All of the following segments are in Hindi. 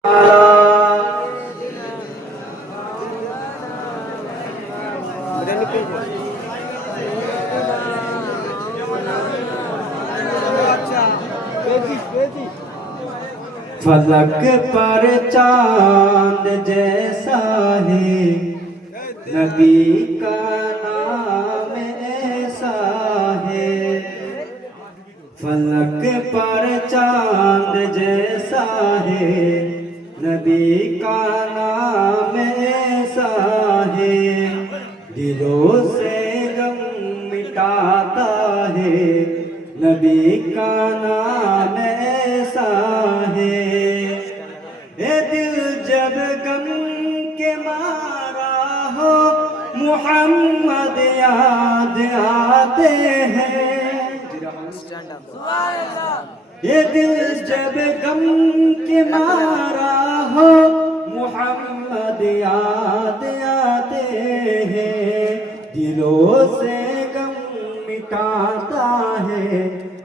फलक पर चांद जैसा है नबी का नाम ऐसा है। फलक पर चांद जैसा है नबी का नाम ऐसा है। दिलों से गम मिटाता है नबी का नाम ऐसा है। ए दिल जब गम के मारा हो मुहम्मद याद आते हैं। ये दिल जब गम के मारा हो मुहम्मद याद आते हैं। दिलों से गम मिटाता है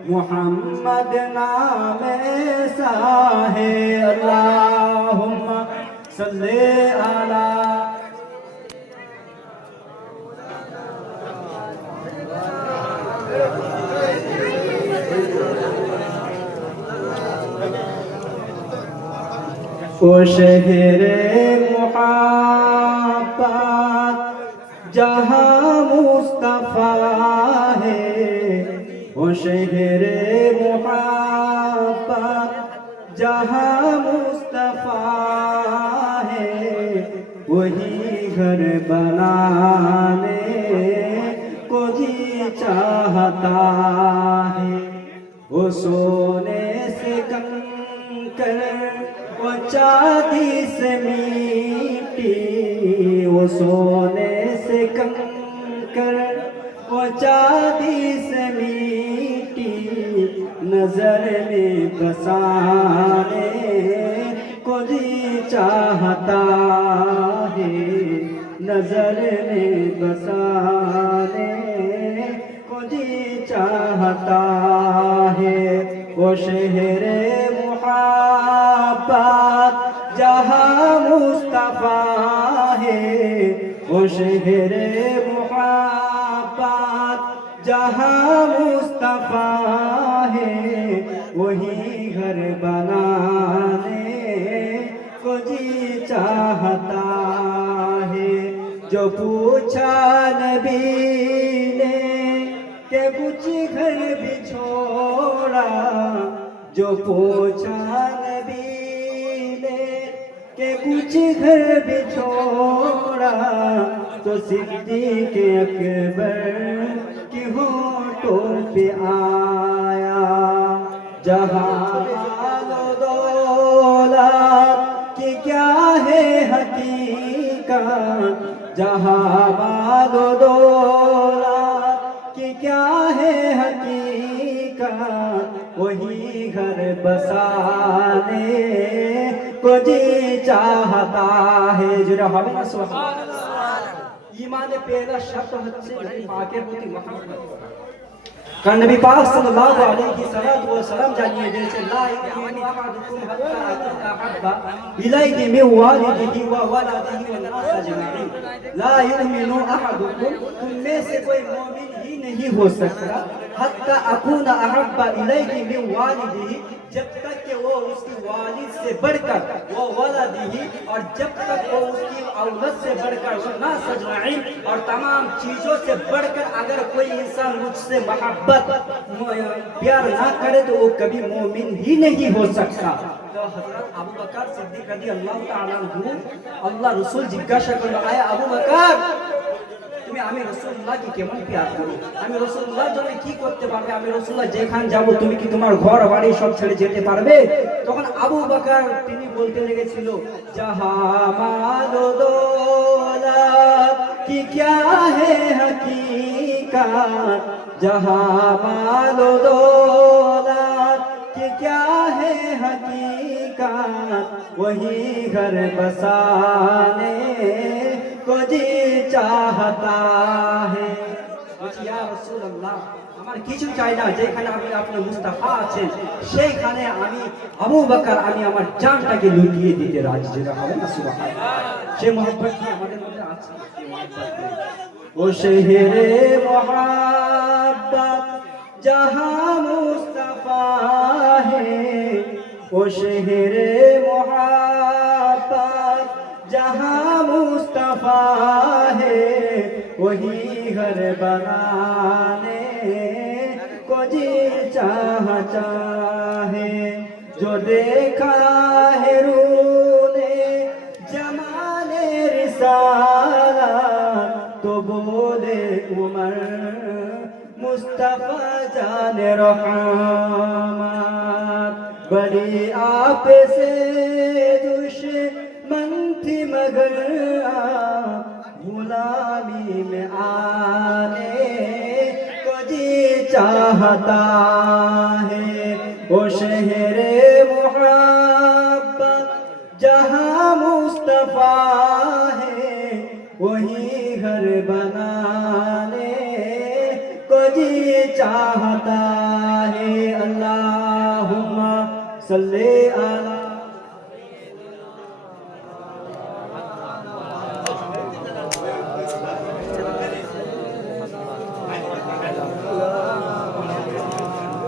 मुहम्मद नाम ऐसा है। अल्लाहुम्मा सल्ले अला ओ शहरे मुहब्बत जहाँ मुस्तफा है। ओ शहरे मुहब्बत जहाँ मुस्तफा है। वही घर बनाने को जी चाहता है। वो सोने से कंकर वो चांदी से मिट्टी। वो सोने से कंकर वो चांदी से मिट्टी नजर में बसाने को जी चाहता है। नजर में बसाने को जी चाहता है। वो शहरे मुहब्बत जहाँ मुस्तफा है। वो शहरे मुहब्बत जहाँ मुस्तफा है। वही घर बनाने को जी चाहता है। जो पूछा नबी ने के कुछ घर भी छोड़ा। जो पूछा नबी ने के कुछ घर भी छोड़ा। तो सिद्दीक़ अकबर की होठों पे आया। जहाँ दौलत की क्या है हकीकत। जहाँ दौलत की क्या है हकीकत। वही घर बसाने को जी चाहता है। जुरा হবে না সুবহানাল্লাহ। ঈমানে পহেলা শর্ত হচ্ছে নবী পাকের প্রতি মুহাব্বত। কারণ নবী পাক সাল্লাল্লাহু আলাইহি ওয়াসাল্লাম জানিয়ে দিয়েছেন লা ইউমিনু আহাদুকুম হাত্তা আকুনা আহাব্বা ইলাইহি মিন ওয়ালিদিহি ওয়া ওয়ালাদিহি ওয়ান নাস আজমাইন। ला युमिनु अहदुकुम तुम में से कोई मोमिन ही नहीं हो सकता हत्ता अकूना अहब्बा इलैहि मिन वालिदिही जब तक कि वो उसकी वालिद से बढ़कर वो वलदिही और जब तक वो उसकी औलद से बढ़कर नास अजमाइन और तमाम चीजों से बढ़कर अगर कोई इंसान मुझसे मोहब्बत प्यार ना करे तो वो कभी मोमिन ही नहीं हो सकता। तो हजरत अबू बकर सिद्दीक রাদিয়াল্লাহু তাআলা আনহু আল্লাহ রাসূল জিজ্ঞাসা করলো আয় আবু বকর তুমি আমি রাসূলুল্লাহকে কেমন প্যার করো। আমি রাসূলুল্লাহর জন্য কি করতে পারবে। আমি রাসূলুল্লাহ যেখানে যাব তুমি কি তোমার ঘর বাড়ি সব ছেড়ে যেতে পারবে। তখন আবু বকর তিনি বলতে লেগেছিল जहाँ माल दौलत की क्या है हकीकत। जहाँ माल दौलत की क्या है हकीकत। वही घर बसाने को जी चाहता है। या रसूल अल्लाह আমার কিছু চাই না, যেখানে আমি আপনি মুস্তাফা আছেন সেইখানে আমি আবু বকর আমি আমার জানটাকে লুটিয়ে দিতে রাজি। যেটা হবে না সুবহানাল্লাহ, সেই মহব্বত কি আমাদের মধ্যে আছে? সেই মহব্বত ও শহরে মোহাব্বত जहाँ मुस्तफा है, वो शहरे मोहब्बत जहाँ मुस्तफा है, वही घर बनाने को जी चाहता है। जो देखा है रूने जमाने रिसाला, तो बोले उमर मुस्तफा जान रहमत। बड़ी आप से दुश्मन थी मगर गुलामी में आने को जी चाहता है। वो शहरे मोहब्बत जहाँ मुस्तफा है, वही घर बनाने को जी चाहता है। अल्लाहुम्मा सल्ले अला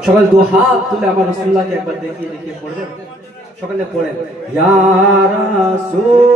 সকল দু হাত তুলে আমার রাসূলুল্লাহকে একবার দেখিয়ে দেখিয়ে পড়বেন। সকলে পড়েন, ইয়া রাসূলুল্লাহ